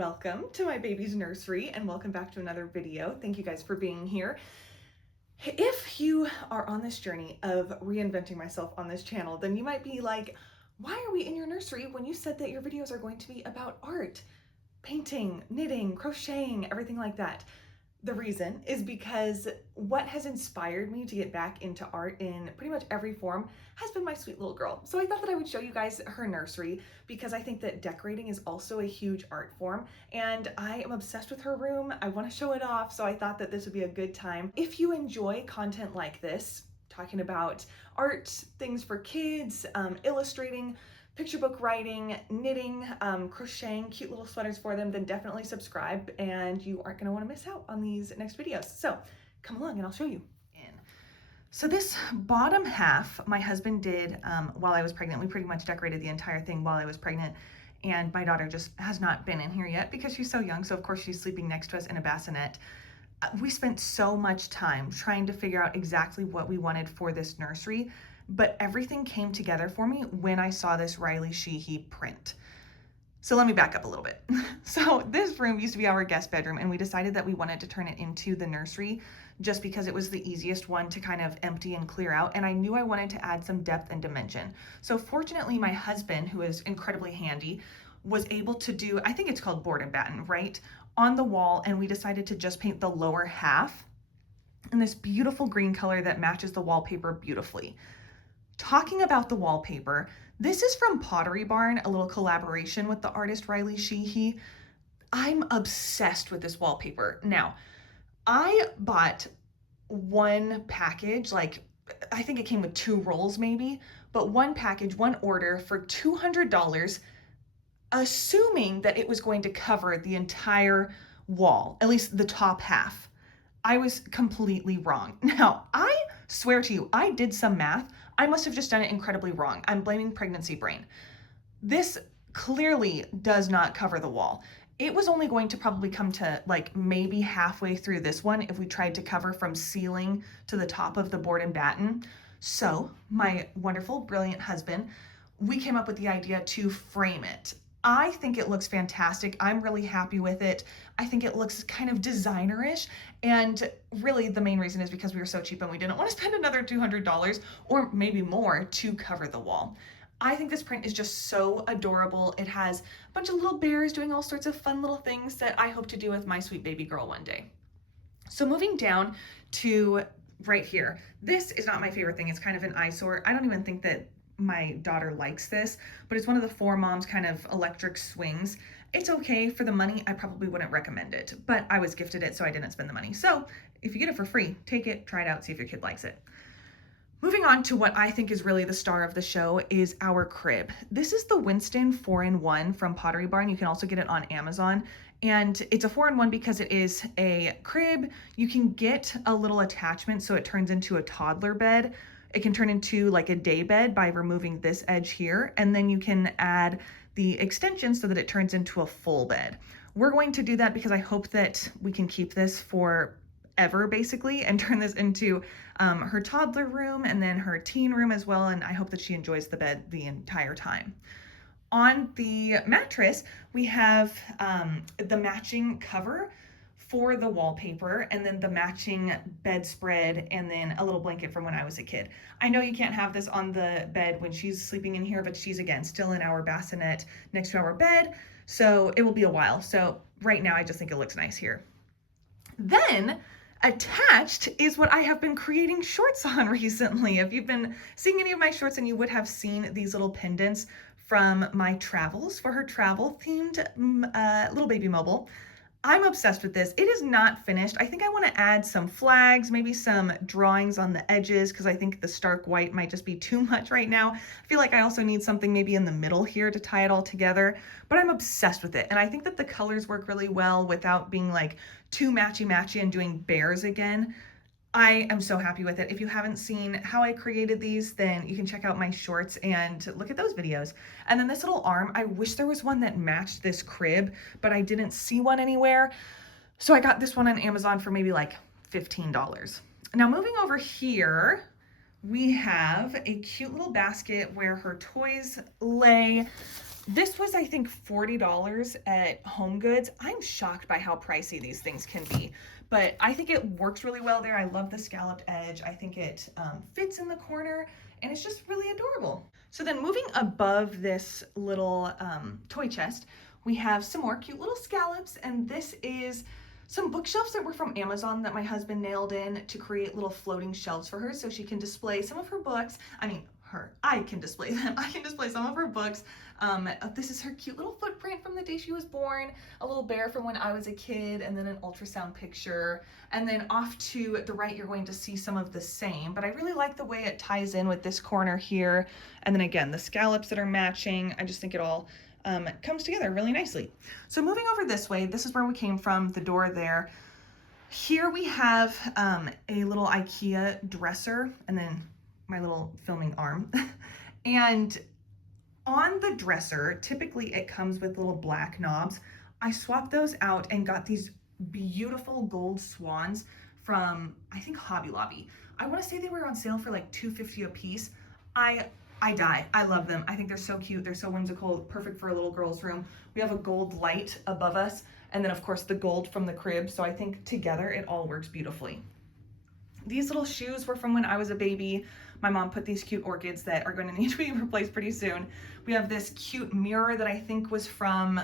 welcome to my baby's nursery and welcome back to another video. Thank you guys for being here. If you are on this journey of reinventing myself on this channel, then you might be like, why are we in your nursery when you said that your videos are going to be about art, painting, knitting, crocheting, everything like that? The reason is because what has inspired me to get back into art in pretty much every form has been my sweet little girl. So I thought that I would show you guys her nursery because I think that decorating is also a huge art form and I am obsessed with her room. I want to show it off, so I thought that this would be a good time. If you enjoy content like this, talking about art, things for kids, illustrating, picture book writing, knitting, crocheting cute little sweaters for them, then definitely subscribe and you aren't gonna wanna miss out on these next videos. So come along and I'll show you. So this bottom half, my husband did while I was pregnant. We pretty much decorated the entire thing while I was pregnant, and my daughter just has not been in here yet because she's so young. So of course she's sleeping next to us in a bassinet. We spent so much time trying to figure out exactly what we wanted for this nursery, but everything came together for me when I saw this Riley Sheehy print. So let me back up a little bit. So this room used to be our guest bedroom, and we decided that we wanted to turn it into the nursery just because it was the easiest one to kind of empty and clear out, and I knew I wanted to add some depth and dimension. So fortunately, my husband, who is incredibly handy, was able to do, I think it's called board and batten, right, on the wall, and we decided to just paint the lower half in this beautiful green color that matches the wallpaper beautifully. Talking about the wallpaper, this is from Pottery Barn, a little collaboration with the artist Riley Sheehy. I'm obsessed with this wallpaper. Now, I bought one package, like I think it came with 2 rolls maybe, but one package, one order for $200, assuming that it was going to cover the entire wall, at least the top half. I was completely wrong. Now, I swear to you, I did some math. I must have just done it incredibly wrong. I'm blaming pregnancy brain. This clearly does not cover the wall. It was only going to probably come to like maybe halfway through this one if we tried to cover from ceiling to the top of the board and batten. So my wonderful, brilliant husband, we came up with the idea to frame it. I think it looks fantastic. I'm really happy with it. I think it looks kind of designerish, and really the main reason is because we were so cheap and we didn't want to spend another $200 or maybe more to cover the wall. I think this print is just so adorable. It has a bunch of little bears doing all sorts of fun little things that I hope to do with my sweet baby girl one day. So moving down to right here, this is not my favorite thing. It's kind of an eyesore. I don't even think that my daughter likes this, but it's one of the 4Moms kind of electric swings. It's okay for the money. I probably wouldn't recommend it, but I was gifted it, so I didn't spend the money. So if you get it for free, take it, try it out, see if your kid likes it. Moving on to what I think is really the star of the show is our crib. This is the Winston 4-in-1 from Pottery Barn. You can also get it on Amazon. And it's a 4-in-1 because it is a crib. You can get a little attachment so it turns into a toddler bed. It can turn into like a day bed by removing this edge here, and then you can add the extension so that it turns into a full bed. We're going to do that because I hope that we can keep this forever basically and turn this into her toddler room and then her teen room as well, and I hope that she enjoys the bed the entire time. On the mattress, we have the matching cover for the wallpaper, and then the matching bedspread, and then a little blanket from when I was a kid. I know you can't have this on the bed when she's sleeping in here, but she's again still in our bassinet next to our bed, so it will be a while. So right now I just think it looks nice here. Then attached is what I have been creating shorts on recently. If you've been seeing any of my shorts, and you would have seen these little pendants from my travels for her travel themed little baby mobile. I'm obsessed with this. It is not finished. I think I want to add some flags, maybe some drawings on the edges, because I think the stark white might just be too much right now. I feel like I also need something maybe in the middle here to tie it all together, but I'm obsessed with it. And I think that the colors work really well without being like too matchy-matchy and doing bears again. I am so happy with it. If you haven't seen how I created these, then you can check out my shorts and look at those videos. And then this little arm, I wish there was one that matched this crib, but I didn't see one anywhere. So I got this one on Amazon for maybe like $15. Now moving over here, we have a cute little basket where her toys lay. This was, I think, $40 at Home Goods. I'm shocked by how pricey these things can be, but I think it works really well there. I love the scalloped edge. I think it fits in the corner, and it's just really adorable. So then moving above this little toy chest, we have some more cute little scallops, and this is some bookshelves that were from Amazon that my husband nailed in to create little floating shelves for her so she can display some of her books. I can display them. I can display some of her books. This is her cute little footprint from the day she was born, a little bear from when I was a kid, and then an ultrasound picture. And then off to the right, you're going to see some of the same, but I really like the way it ties in with this corner here. And then again, the scallops that are matching. I just think it all comes together really nicely. So moving over this way, this is where we came from, the door there. Here we have a little IKEA dresser, and then my little filming arm. And on the dresser, typically it comes with little black knobs. I swapped those out and got these beautiful gold swans from, I think, Hobby Lobby. I want to say they were on sale for like $2.50 a piece. I die. I love them. I think they're so cute. They're so whimsical, perfect for a little girl's room. We have a gold light above us, and then of course the gold from the crib. So I think together it all works beautifully. These little shoes were from when I was a baby. My mom put these cute orchids that are going to need to be replaced pretty soon. We have this cute mirror that I think was from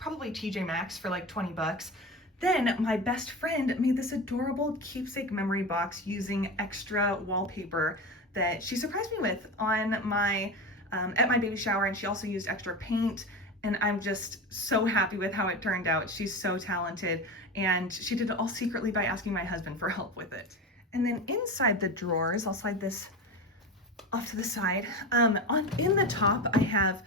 probably TJ Maxx for like 20 bucks. Then my best friend made this adorable keepsake memory box using extra wallpaper that she surprised me with on my at my baby shower, and she also used extra paint, and I'm just so happy with how it turned out. She's so talented, and she did it all secretly by asking my husband for help with it. And then inside the drawers, I'll slide this off to the side. In the top, I have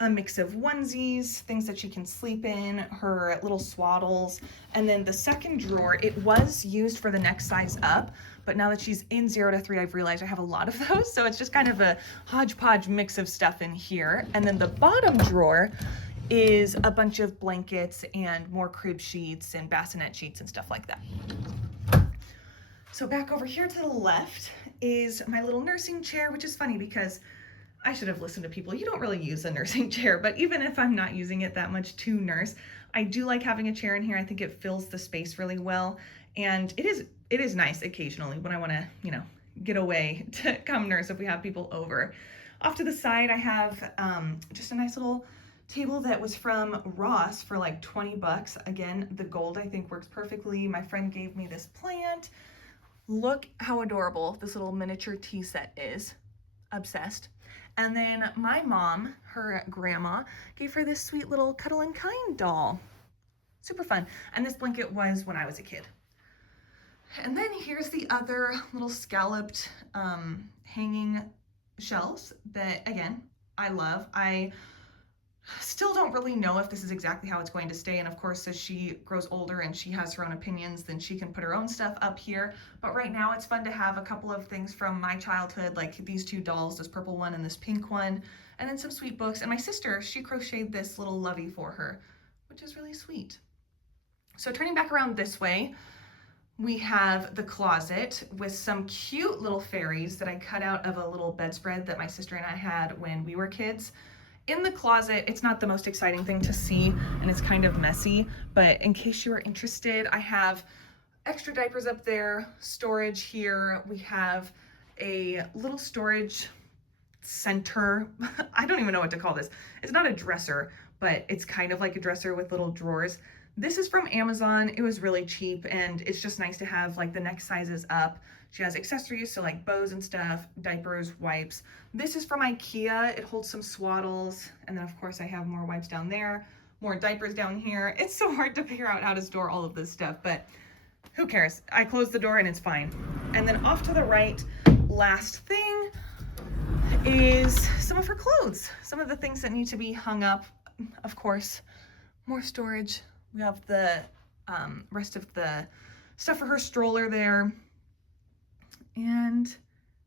a mix of onesies, things that she can sleep in, her little swaddles. And then the second drawer, it was used for the next size up, but now that she's in 0 to 3, I've realized I have a lot of those. So it's just kind of a hodgepodge mix of stuff in here. And then the bottom drawer is a bunch of blankets and more crib sheets and bassinet sheets and stuff like that. So back over here to the left is my little nursing chair, which is funny because I should have listened to people. You don't really use a nursing chair, but even if I'm not using it that much to nurse, I do like having a chair in here. I think it fills the space really well. And it is nice occasionally when I want to, get away to come nurse if we have people over. Off to the side, I have just a nice little table that was from Ross for like 20 bucks. Again, the gold I think works perfectly. My friend gave me this plant. Look how adorable this little miniature tea set is. Obsessed. And then my mom, her grandma, gave her this sweet little Cuddle and Kind doll. Super fun. And this blanket was when I was a kid. And then here's the other little scalloped hanging shelves that, again, I love. I still don't really know if this is exactly how it's going to stay. And of course, as she grows older and she has her own opinions, then she can put her own stuff up here. But right now it's fun to have a couple of things from my childhood, like these two dolls, this purple one and this pink one, and then some sweet books. And my sister, she crocheted this little lovey for her, which is really sweet. So turning back around this way, we have the closet with some cute little fairies that I cut out of a little bedspread that my sister and I had when we were kids. In the closet, it's not the most exciting thing to see, and it's kind of messy, but in case you are interested, I have extra diapers up there, storage here. We have a little storage center. I don't even know what to call this. It's not a dresser, but it's kind of like a dresser with little drawers. This is from Amazon. It was really cheap, and it's just nice to have like the next sizes up. She has accessories, so like bows and stuff, diapers, wipes. This is from IKEA. It holds some swaddles. And then of course I have more wipes down there, more diapers down here. It's so hard to figure out how to store all of this stuff, but who cares? I close the door and it's fine. And then off to the right, last thing is some of her clothes. Some of the things that need to be hung up. Of course, more storage. We have the rest of the stuff for her stroller there. And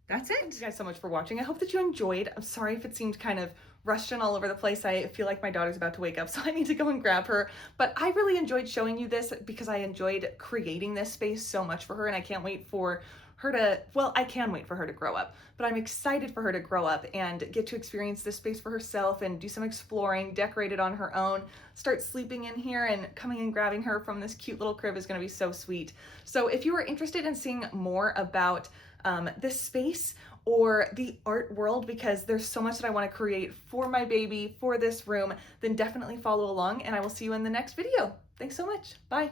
that's it. Thank you guys so much for watching. I hope that you enjoyed. I'm sorry if it seemed kind of rushed and all over the place. I feel like my daughter's about to wake up, so I need to go and grab her. But I really enjoyed showing you this because I enjoyed creating this space so much for her, and I can't wait for her to, well, I can wait for her to grow up, but I'm excited for her to grow up and get to experience this space for herself and do some exploring, decorate it on her own, start sleeping in here, and coming and grabbing her from this cute little crib is gonna be so sweet. So if you are interested in seeing more about this space or the art world, because there's so much that I want to create for my baby, for this room, then definitely follow along, and I will see you in the next video. Thanks so much. Bye.